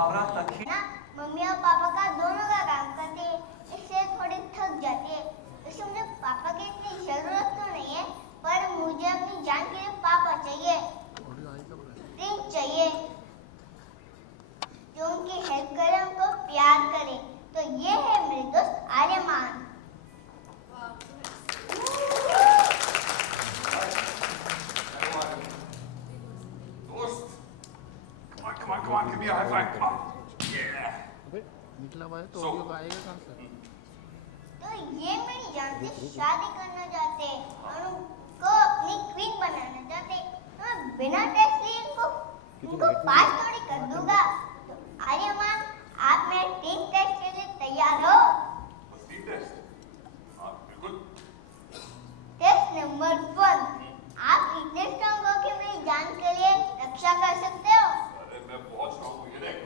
मुहावरा तक ना मम्मी और पापा का दोनों का काम करते हैं, इससे थोड़ी थक जाती है। वैसे मुझे पापा की इतनी जरूरत तो नहीं है, पर मुझे अपनी जान के लिए पापा चाहिए, प्रिंस चाहिए, जो उनकी हेल्प करे, उनको प्यार करे। तो ये है मेरे दोस्त Aryaman. Come on, give me a high five. Come on. Yeah. अबे निकला हुआ है तो ऑडियो का आएगा कहाँ से? तो ये मेरी जान से शादी करना चाहते हैं और उनको अपनी क्वीन बनाना चाहते हैं। तो मैं बिना टेस्ट लिए इनको पास थोड़ी कर दूंगा। तो आर्यमान, आप मेरे टीम टेस्ट के लिए तैयार हो? Team test? हाँ, बिल्कुल। टेस्ट नंबर 1, आप इतने स्ट्रांग हो कि मेरी जान के लिए रक्षा कर सकते हो? मैं बहुत स्ट्रांग हूँ। ये देख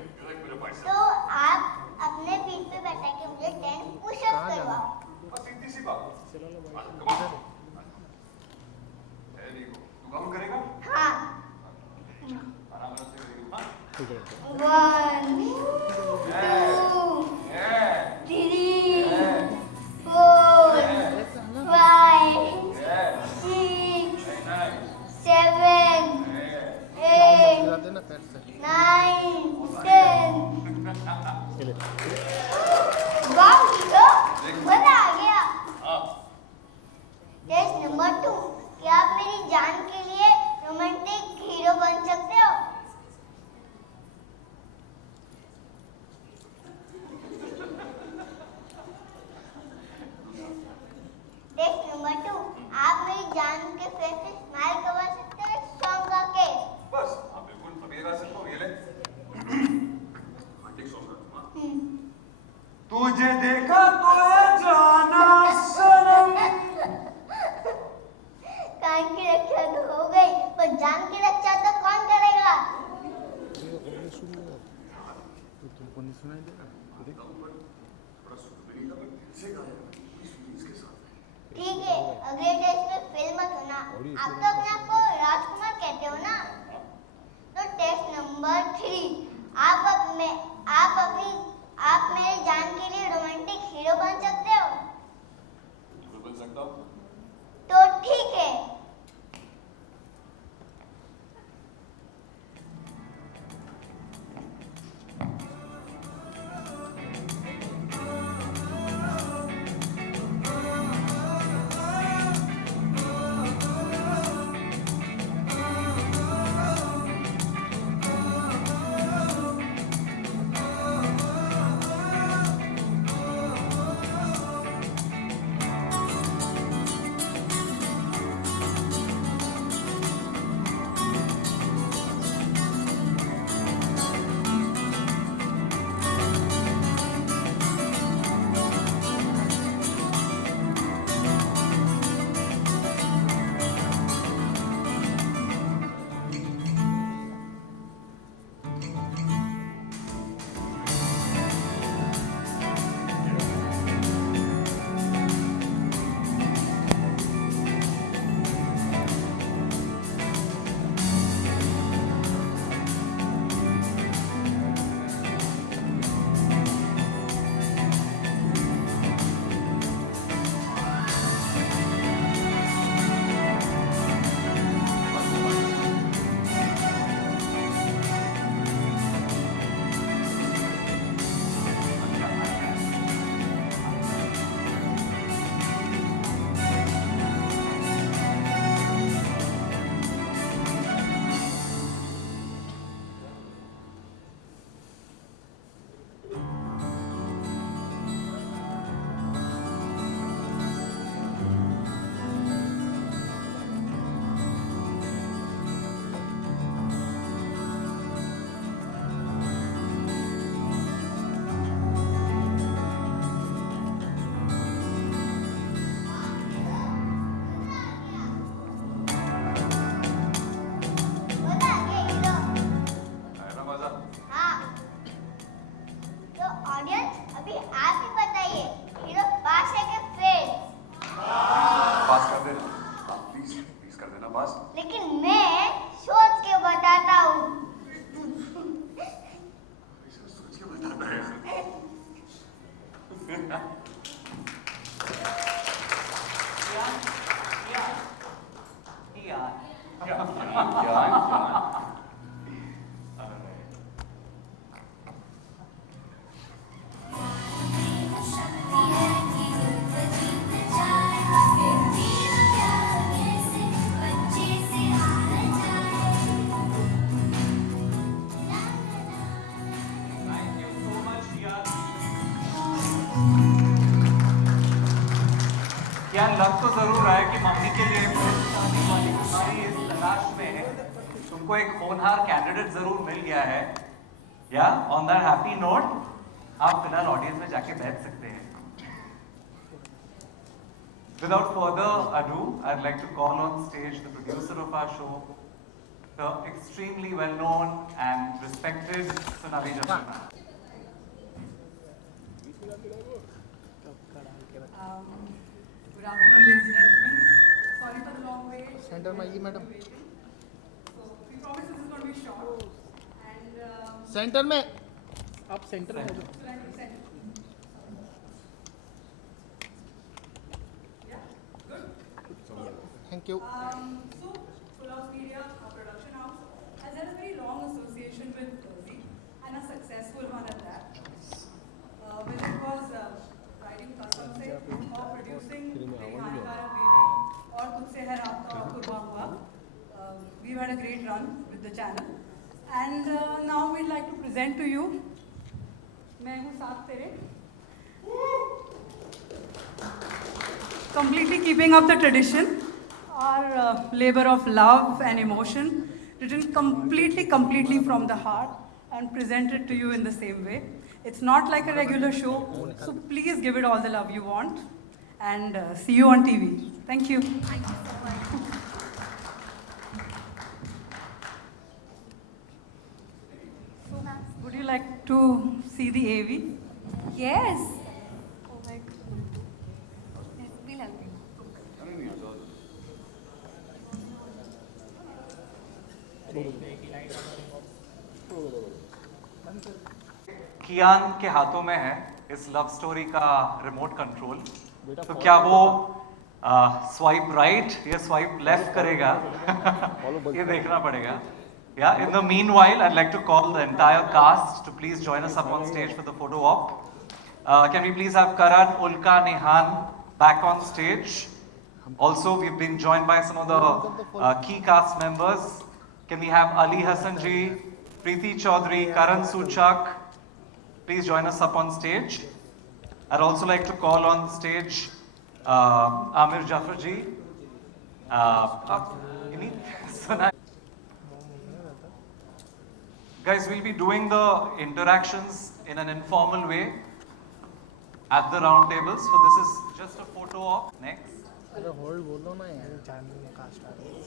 मेरे भाई साहब। तो आप अपने पीठ पे बैठा के मुझे 10 पुशअप करवाओ। बस इतनी सी बात। Very good. तू काम करेगा? हाँ। आराम से करेगा। 1 2 3 4 5 6 7 8 देना पैर से 9 10। वाह हीरो, मजा आ गया। टेस्ट नंबर 2, क्या आप मेरी जान के लिए रोमांटिक हीरो बन सकते हो? टेस्ट नंबर 2, आप मेरी जान के फेस पे स्माइल करवा सकते हो सॉन्ग गा के? बस हाँ बिल्कुल, अभी गा सकता हूँ। ये ले रोमांटिक सॉन्ग गाता हूँ। तुझे देखा तो ये जाना सनम। कान की रक्षा तो हो गई, पर जान की रक्षा तो कौन करेगा? तुमको नहीं सुनाई देगा? थोड़ा सुन मेरी का से गाना इसके साथ। ठीक है, अगले टेस्ट में फेल मत होना। आप तो अपने आप को राजकुमार कहते हो ना? तो टेस्ट नंबर 3, आप मेरे जान के लिए रोमांटिक हीरो बन सकते हो? बिल्कुल बन सकता हूँ। तो ठीक है। यार लग तो जरूर रहा है कि मम्मी के लिए तुम्हारी इस तलाश में तुमको एक होनहार कैंडिडेट जरूर मिल गया है। या ऑन दैट हैप्पी नोट आप फिलहाल ऑडियंस में जाके बैठ सकते हैं। Without further ado, I'd like to call on stage the producer of our show, the extremely well-known and respected Sonali Jasna. Good afternoon, ladies and gentlemen. Sorry for the long wait. Centre में आइए madam, So, we promise this is going to be short. And centre में आप centre में आ जाओ। should I present? Yeah, good. Thank you. So, Full House Media, our production house, has had a very long association with Zee and a successful one at that. Whether it was writing Kasam Se or producing Teri Haanikarak Baby or Tujhse Hai Raabta or Qurbaan Hua, we've had a great run with the channel. And now we'd like to present to you Main Hoon Saath Tere. Completely keeping up the tradition, our labor of love and emotion, written completely from the heart and presented to you in the same way. It's not like a regular show, so please give it all the love you want and see you on TV. Thank you. So, would you like to see the AV? Yes. Oh my God. Yes, we'll help you. कियान के हाथों में है इस love story का remote control. तो क्या वो swipe right या स्वाइप लेफ्ट करेगा ये देखना पड़ेगा। Yeah, in the meanwhile, I'd like to call the entire cast to please join us up on stage for the photo op. Can we please have Karan, Ulka, Nihan back on stage? Also, we've been joined by some of the key cast members. Can we have Ali Hassan ji, Preeti Chaudhary, Karan Suchak? Please join us up on stage. I'd also like to call on stage Amir Jafar ji. Guys, we'll be doing the interactions in an informal way at the round tables. So this is just a photo op. Next. अरे hold बोलो ना यार, channel में cast आ रही है।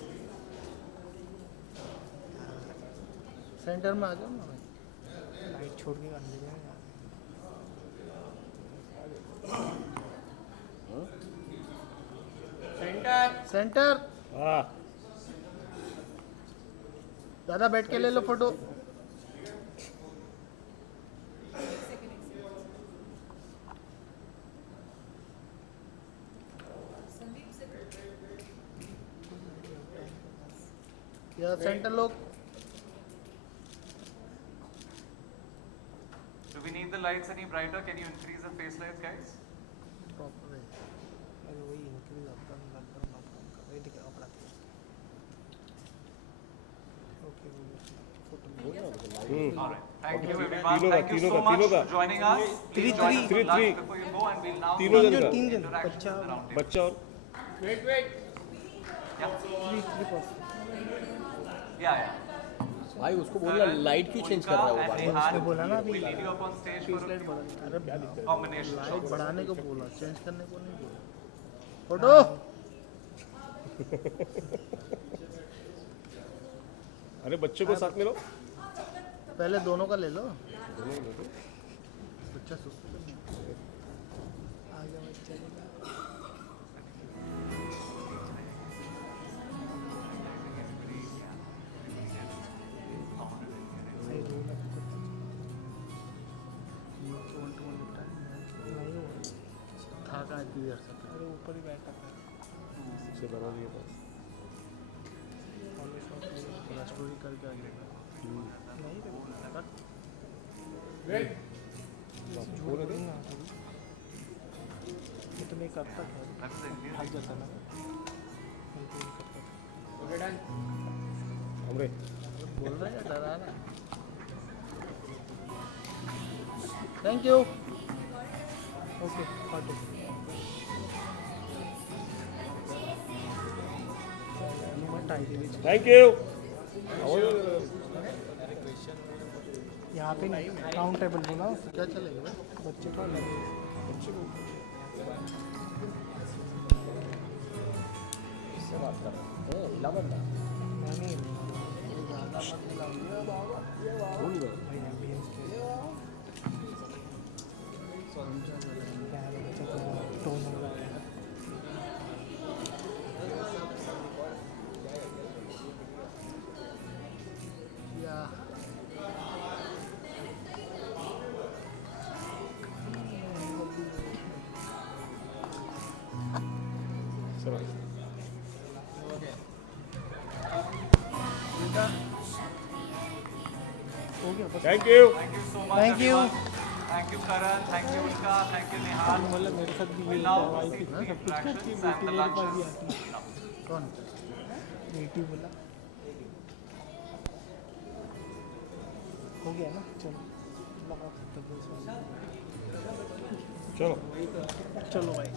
Centre में आ जाओ ना भाई, लाइट छोड़ के कर लीजिए यार। सेंटर दादा बैठ के ले लो फोटो। या सेंटर लोग। Do we need the lights any brighter? Can you increase the face lights, guys? Proper है, अरे वही इंक्रीज आपका लगता है वही दिखा अपना। Okay photo All right. Thank you, everyone. Thank you so much for joining us. Please join us for lunch before you go, and we'll now तीनों जन का। interactions with the round table. बच्चा और Yeah. भाई उसको बोलना light क्यों change कर रहा है वो बार बार? उसने बोला ना अभी We'll lead you up on stage for a light few बढ़ा, अरे combination लाइट shots. बढ़ाने को बोला, चेंज करने को नहीं बोला। फोटो अरे बच्चे को साथ में लो। पहले दोनों का ले लो। बच्चा सुस्त तो नहीं है। आ गया बच्चा। सही रोल है। था कहाँ इतनी देर से? अरे ऊपर ही बैठा था। से बना दिया था। पूरा स्टोरी करके आ गया। नहीं रे, बोले थे इतने करता था, भाग जाता ना। हमरे बोल रहा है डरा ना। Thank you. ओके, आई थी बीच में। थैंक यू यहाँ पे नहीं काउंट टेबल बोला क्या चलेगा बच्चे को लगे इससे बात कर रहे हैं हिला बंदा नहीं भूल गए भाई एम्बियंस के टोन हो रहा है या चलो हो गया बस thank you Thank you so much. Thank you. everyone. Thank you, Karan. Thank you, Ulka. Thank you, Nihal. मतलब मेरे साथ भी We'll ये now दवाई proceed थी to the सब कुछ करती interactions बेटी and the मेरे पास भी lunches. आती है कौन बेटी बोला हो गया ना चलो लगाओ चलो चलो भाई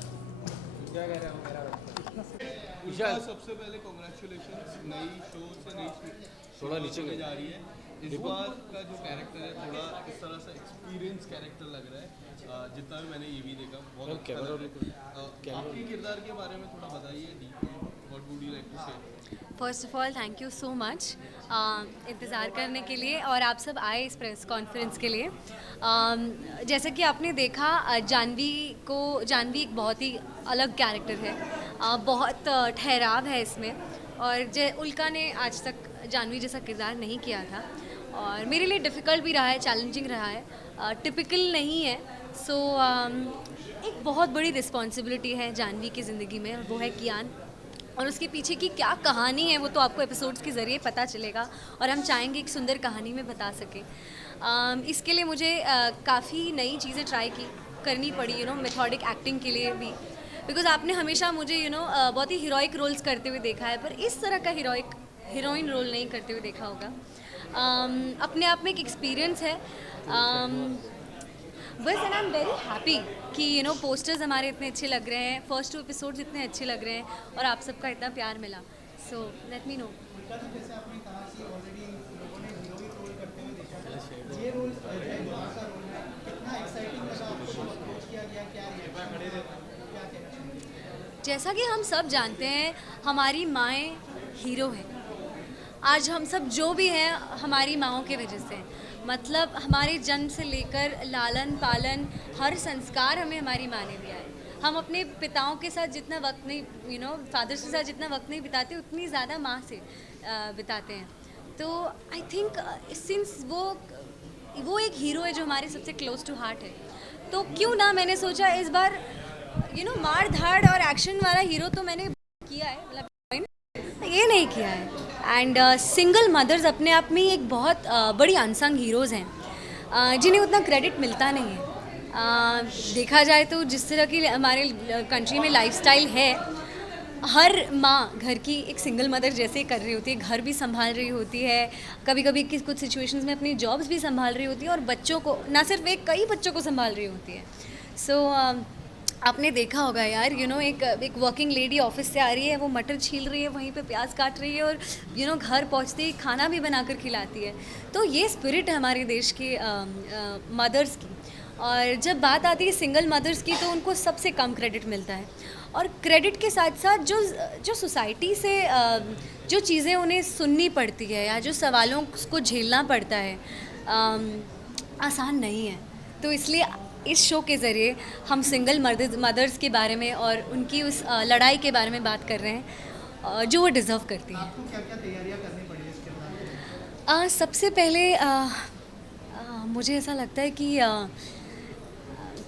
उनका सबसे पहले कॉन्ग्रेचुलेशन नई शो से नई थोड़ा नीचे गए। जा रही है इस बार का जो कैरेक्टर है थोड़ा इस तरह से एक्सपीरियंस कैरेक्टर लग रहा है जितना भी मैंने ये भी देखा बहुत अच्छा कैमरा लग रहा है आपके किरदार के बारे में थोड़ा बताइए what would you like to say first of all thank you so much इंतज़ार करने के लिए और आप सब आए इस प्रेस कॉन्फ्रेंस के लिए। जैसा कि आपने देखा जानवी एक बहुत ही अलग कैरेक्टर है, बहुत ठहराव है इसमें और उल्का ने आज तक जानवी जैसा किरदार नहीं किया था और मेरे लिए डिफ़िकल्ट भी रहा है, चैलेंजिंग रहा है, टिपिकल नहीं है। सो एक बहुत बड़ी रिस्पॉन्सिबिलिटी है जानवी की ज़िंदगी में और वो है कियान और उसके पीछे की क्या कहानी है वो तो आपको एपिसोड्स के ज़रिए पता चलेगा और हम चाहेंगे एक सुंदर कहानी में बता सकें। इसके लिए मुझे काफ़ी नई चीज़ें ट्राई करनी पड़ी मेथोडिक एक्टिंग के लिए भी बिकॉज आपने हमेशा मुझे बहुत ही हीरोइक रोल्स करते हुए देखा है पर इस तरह का हीरोइन रोल नहीं करते हुए देखा होगा। अपने आप में एक एक्सपीरियंस है बस and I am very happy कि पोस्टर्स हमारे इतने अच्छे लग रहे हैं, फर्स्ट 2 एपिसोड्स इतने अच्छे लग रहे हैं और आप सबका इतना प्यार मिला। So let me know. जैसा कि हम सब जानते हैं हमारी माएँ हीरो हैं। आज हम सब जो भी हैं हमारी माँओं की वजह से, मतलब हमारे जन्म से लेकर लालन पालन हर संस्कार हमें हमारी माँ ने दिया है। हम अपने पिताओं के साथ जितना वक्त नहीं फादर्स के साथ जितना वक्त नहीं बिताते उतनी ज़्यादा माँ से बिताते हैं। तो आई थिंक सिंस वो एक हीरो है जो हमारे सबसे क्लोज टू हार्ट है तो क्यों ना मैंने सोचा इस बार मार धाड़ और एक्शन वाला हीरो तो मैंने किया है, मतलब ये नहीं किया है। एंड सिंगल मदर्स अपने आप में एक बहुत बड़ी अनसंग हीरोज़ हैं जिन्हें उतना क्रेडिट मिलता नहीं है। देखा जाए तो जिस तरह की हमारे कंट्री में लाइफस्टाइल है, हर माँ घर की एक सिंगल मदर जैसे कर रही होती है, घर भी संभाल रही होती है, कभी कभी कुछ सिचुएशंस में अपनी जॉब्स भी संभाल रही होती है और बच्चों को ना सिर्फ कई बच्चों को संभाल रही होती है। सो आपने देखा होगा यार एक वर्किंग लेडी ऑफिस से आ रही है, वो मटर छील रही है, वहीं पे प्याज काट रही है और घर पहुंचते ही खाना भी बनाकर खिलाती है। तो ये स्पिरिट है हमारे देश के मदर्स की। और जब बात आती है सिंगल मदर्स की तो उनको सबसे कम क्रेडिट मिलता है और क्रेडिट के साथ साथ जो सोसाइटी से जो चीज़ें उन्हें सुननी पड़ती है या जो सवालों को झेलना पड़ता है आसान नहीं है। तो इसलिए इस शो के ज़रिए हम सिंगल मदर्स के बारे में और उनकी उस लड़ाई के बारे में बात कर रहे हैं जो वो डिज़र्व करती हैं। आपको क्या क्या तैयारियां करनी पड़ी इसके बाद? सबसे पहले मुझे ऐसा लगता है कि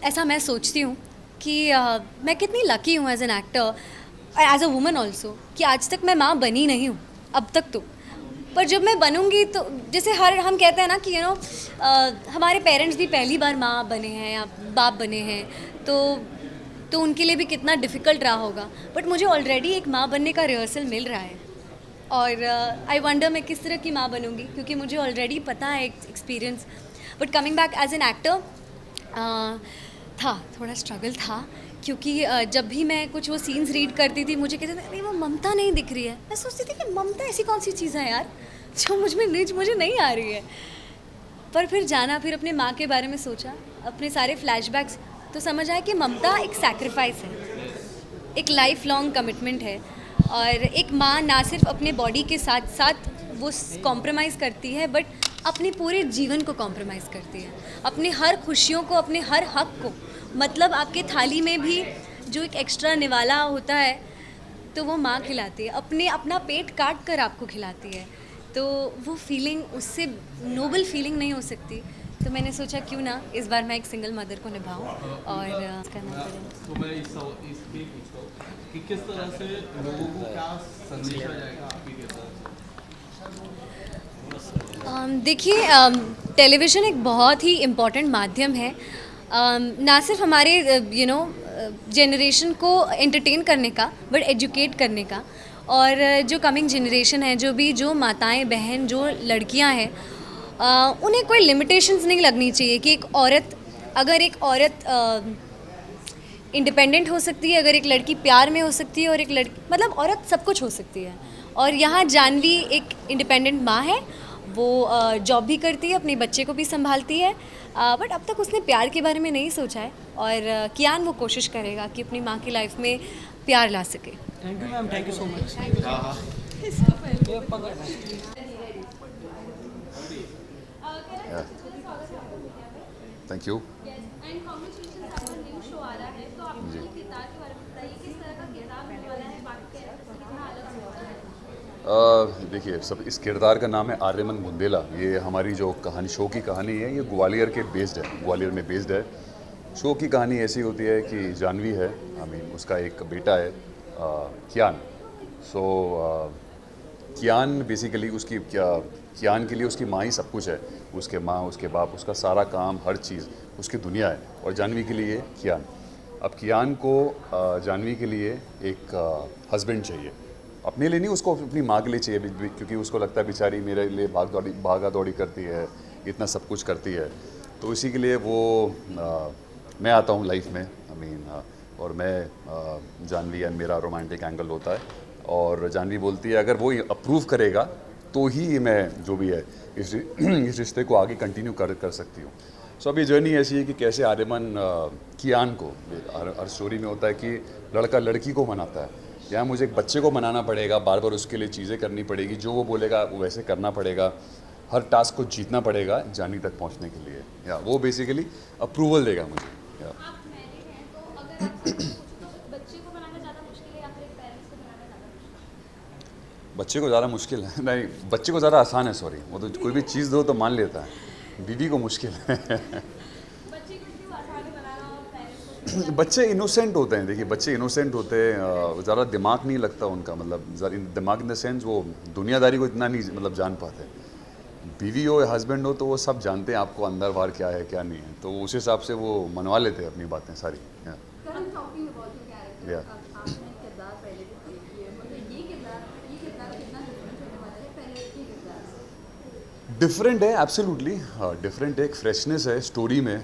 ऐसा मैं सोचती हूँ कि मैं कितनी लकी हूँ as an actor, as a woman also, कि आज तक मैं माँ बनी नहीं हूँ अब तक तो। पर जब मैं बनूंगी तो जैसे हम कहते हैं ना कि हमारे पेरेंट्स भी पहली बार माँ बने हैं या बाप बने हैं तो उनके लिए भी कितना डिफ़िकल्ट रहा होगा। बट मुझे ऑलरेडी एक माँ बनने का रिहर्सल मिल रहा है और आई वंडर मैं किस तरह की माँ बनूंगी क्योंकि मुझे ऑलरेडी पता है experience. But coming back as an actor था थोड़ा स्ट्रगल था क्योंकि जब भी मैं कुछ वो सीन्स रीड करती थी मुझे कहते थे अरे वो ममता नहीं दिख रही है। मैं सोचती थी कि ममता ऐसी कौन सी चीज़ है यार जो मुझे नहीं आ रही है। पर फिर जाना, फिर अपने माँ के बारे में सोचा, अपने सारे फ्लैशबैक्स, तो समझ आया कि ममता एक सैक्रिफाइस है, एक लाइफ लॉन्ग कमिटमेंट है। और एक माँ ना सिर्फ अपने बॉडी के साथ साथ वो कॉम्प्रोमाइज़ करती है, बट अपने पूरे जीवन को कॉम्प्रोमाइज़ करती है, अपने हर खुशियों को, अपने हर हक को। मतलब आपके थाली में भी जो एक एक्स्ट्रा निवाला होता है तो वो माँ खिलाती है, अपना पेट काट कर आपको खिलाती है। तो वो फीलिंग, उससे नोबल फीलिंग नहीं हो सकती। तो मैंने सोचा क्यों ना इस बार मैं एक सिंगल मदर को निभाऊं और इसका नाम करें। तो मैं इसलिए पूछता हूँ कि किस तरह से लोगों को क्या संदेशा जाएगा आपकी के तरफ से? देखिए, टेलीविज़न एक बहुत ही इम्पॉर्टेंट माध्यम है, ना सिर्फ हमारे जनरेशन को एंटरटेन करने का, बट एजुकेट करने का। और जो कमिंग जनरेशन है, जो माताएं बहन, जो लड़कियां हैं, उन्हें कोई लिमिटेशंस नहीं लगनी चाहिए कि अगर एक औरत इंडिपेंडेंट हो सकती है, अगर एक लड़की प्यार में हो सकती है, और एक लड़की, मतलब औरत सब कुछ हो सकती है। और यहाँ जानवी एक इंडिपेंडेंट माँ है, वो जॉब भी करती है, अपने बच्चे को भी संभालती है, बट अब तक उसने प्यार के बारे में नहीं सोचा है। और कियान वो कोशिश करेगा कि अपनी माँ की लाइफ में प्यार ला सके। Thank you ma'am, thank you so much. Thank you. देखिए, सब इस किरदार का नाम है आर्यमन बुंदेला। ये हमारी जो कहानी, शो की कहानी है, ये ग्वालियर के बेस्ड है, ग्वालियर में बेस्ड है। शो की कहानी ऐसी होती है कि जानवी है, उसका एक बेटा है कियान। कियान बेसिकली कियान के लिए उसकी माँ ही सब कुछ है। उसके माँ, उसके बाप, उसका सारा काम, हर चीज़ उसकी दुनिया है। और जानवी के लिए कियान। अब कियान को जानवी के लिए एक हस्बैंड चाहिए, अपने लिए नहीं, उसको अपनी माँ के लिए चाहिए, क्योंकि उसको लगता है बेचारी मेरे लिए भागा दौड़ी करती है, इतना सब कुछ करती है। तो इसी के लिए वो मैं आता हूँ लाइफ में, और मैं जानवी एंड मेरा रोमांटिक एंगल होता है। और जानवी बोलती है अगर वो अप्रूव करेगा तो ही मैं जो भी है इस रिश्ते को आगे कंटिन्यू कर सकती हूँ। सो अभी जर्नी ऐसी है कि कैसे आर्यमन कियान को, हर स्टोरी में होता है कि लड़का लड़की को मनाता है, यहाँ मुझे एक बच्चे को मनाना पड़ेगा, बार बार उसके लिए चीज़ें करनी पड़ेगी, जो वो बोलेगा वो वैसे करना पड़ेगा, हर टास्क को जीतना पड़ेगा जानवी तक पहुँचने के लिए। या वो बेसिकली अप्रूवल देगा मुझे। बच्चे को ज़्यादा मुश्किल है? नहीं, बच्चे को ज़्यादा आसान है, सॉरी। वो तो कोई भी चीज़ दो तो मान लेता है, बीवी को मुश्किल है। बच्चे इनोसेंट होते हैं। देखिए, बच्चे इनोसेंट होते हैं, ज़्यादा दिमाग नहीं लगता उनका, मतलब दिमाग इन द सेंस वो दुनियादारी को इतना नहीं जान पाते। बीवी हो या हस्बैंड हो तो वो सब जानते हैं आपको अंदर बाहर क्या है क्या नहीं है, तो उस हिसाब से वो मनवा लेते हैं अपनी बातें सारी। डिफरेंट है, एब्सोल्युटली डिफरेंट है। एक फ्रेशनेस है स्टोरी में,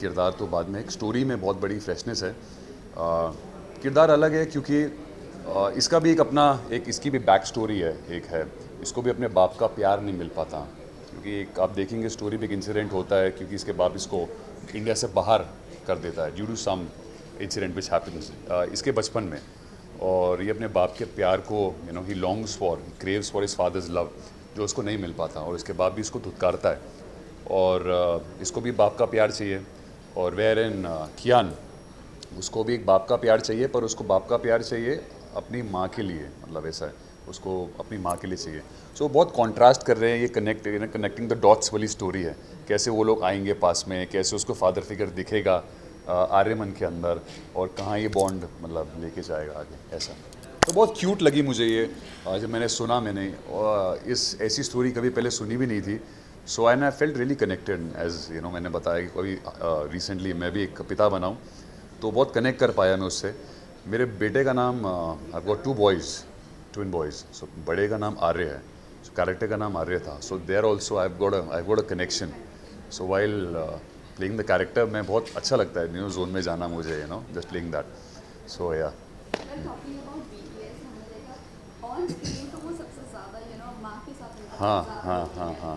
किरदार तो बाद में, एक स्टोरी में बहुत बड़ी फ्रेशनेस है। किरदार अलग है क्योंकि इसका भी एक अपना, एक इसकी भी बैक स्टोरी है, एक है, इसको भी अपने बाप का प्यार नहीं मिल पाता, क्योंकि एक आप देखेंगे स्टोरी में एक इंसिडेंट होता है, क्योंकि इसके बाप इसको इंडिया से बाहर कर देता है due to some incident which happens इसके बचपन में। और ये अपने बाप के प्यार को ही longs for, craves for his father's love, जो उसको नहीं मिल पाता, और इसके बाप भी इसको धुतकारता है। और इसको भी बाप का प्यार चाहिए। और वेयर इन कियान, उसको भी एक बाप का प्यार चाहिए, पर उसको बाप का प्यार चाहिए अपनी माँ के लिए, मतलब ऐसा है, उसको अपनी माँ के लिए चाहिए। सो बहुत कॉन्ट्रास्ट कर रहे हैं, ये कनेक्टिंग द डॉट्स वाली स्टोरी है, कैसे वो लोग आएंगे पास में, कैसे उसको फादर फिगर दिखेगा आर्यमन के अंदर, और कहाँ ये बॉन्ड मतलब लेके जाएगा आगे, ऐसा। तो बहुत क्यूट लगी मुझे ये, जब मैंने सुना, मैंने इस ऐसी स्टोरी कभी पहले सुनी भी नहीं थी। So and I felt really connected, as मैंने बताया कि कभी रिसेंटली मैं भी एक पिता बना हूँ, तो बहुत कनेक्ट कर पाया मैं उससे। मेरे बेटे का नाम, I got 2 boys, twin boys. So बड़े का नाम आर्य है, कैरेक्टर का नाम आर्य था। So there also I got a connection. So while playing the character में बहुत अच्छा लगता है, न्यू जोन में जाना मुझे, जस्ट प्लेइंग दैट, सो या। हाँ हाँ हाँ हाँ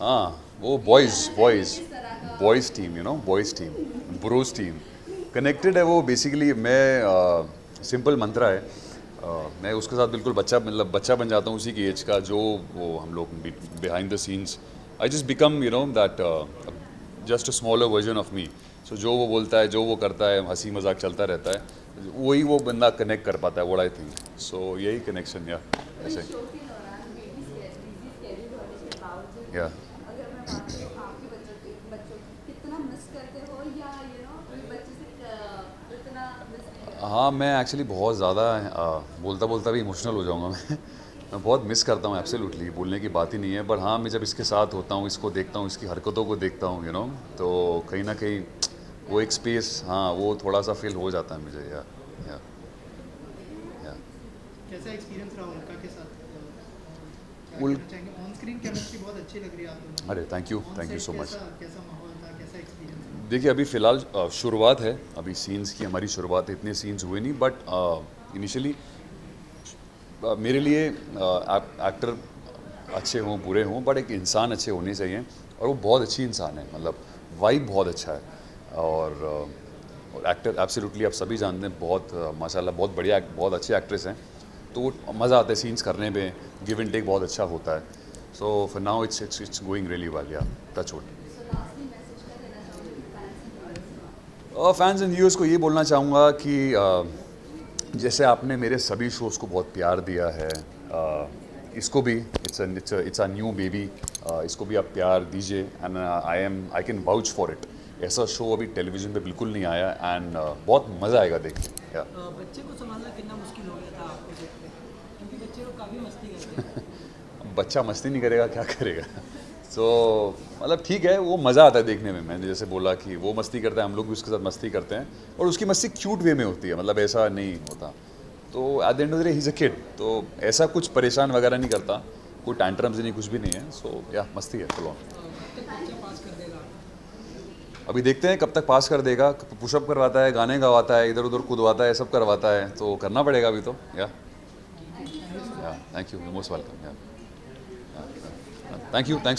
हाँ, वो boys team, boys team, bros team connected है वो। बेसिकली मैं सिंपल मंत्रा है, मैं उसके साथ बिल्कुल बच्चा बन जाता हूँ उसी की एज का, जो वो हम लोग behind the scenes I just become that just a smaller version of me. So जो वो बोलता है, जो वो करता है, हंसी मजाक चलता रहता है, वही वो बंदा कनेक्ट कर पाता है, व्हाट आई थिंक। सो यही कनेक्शन, या ऐसे या हाँ, मैं एक्चुअली बहुत ज़्यादा बोलता बोलता भी इमोशनल हो जाऊँगा मैं बहुत मिस करता हूँ एब्सोल्युटली, बोलने की बात ही नहीं है। पर हाँ, मैं जब इसके साथ होता हूँ, इसको देखता हूँ, इसकी हरकतों को देखता हूँ, तो कहीं ना कहीं वो एक स्पेस, हाँ, वो थोड़ा सा फील हो जाता है मुझे, या कैसा एक्सपीरियंस रहा उनका के साथ? ऑन स्क्रीन केमिस्ट्री बहुत अच्छी लग रही है आप दोनों। अरे थैंक यू सो मच। कैसा माहौल था, कैसा एक्सपीरियंस? देखिए, अभी फ़िलहाल शुरुआत है, अभी सीन्स की हमारी शुरुआत है, इतने सीन्स हुए नहीं, बट इनिशियली मेरे लिए एक्टर अच्छे हों बुरे हों, बट एक इंसान अच्छे होने चाहिए, और वो बहुत अच्छी इंसान है, मतलब वाइब बहुत अच्छा है, और एक्टर एब्सोल्युटली आप सभी जानते हैं, बहुत माशाल्लाह बहुत बढ़िया, बहुत अच्छे एक्ट्रेस हैं, तो मज़ा आता है सीन्स करने में, गिव एंड टेक बहुत अच्छा होता है। So for now it's going really well, yeah touch wood. Fans and viewers को ये बोलना चाहूँगा कि जैसे आपने मेरे सभी शोज़ को बहुत प्यार दिया है, इसको भी इट्स अ न्यू बेबी, इसको भी आप प्यार दीजिए, and I can vouch for it. ऐसा शो अभी टेलीविज़न पे बिल्कुल नहीं आया, एंड बहुत मज़ा आएगा देखने। बच्चे को संभालना कितना मुश्किल हो गया था आपको देखते, क्योंकि बच्चे को काफ़ी मस्ती करते हैं। बच्चा मस्ती नहीं करेगा, क्या करेगा? सो मतलब ठीक है, वो मज़ा आता है देखने में। मैंने जैसे बोला कि वो मस्ती करता है, हम लोग भी उसके साथ मस्ती करते हैं, और उसकी मस्ती क्यूट वे में होती है, मतलब ऐसा नहीं होता। तो at the end of the day he is a kid, तो ऐसा कुछ परेशान वगैरह नहीं करता, कोई टैंट्रम्स नहीं, कुछ भी नहीं है। सो या मस्ती है फुल ऑन। अभी देखते हैं कब तक पास कर देगा। पुशअप करवाता है, गाने गवाता है, इधर उधर कूदवाता है, सब करवाता है, तो करना पड़ेगा अभी तो। या थैंक यू, मोस्ट वेलकम। या थैंक यू, थैंक्स।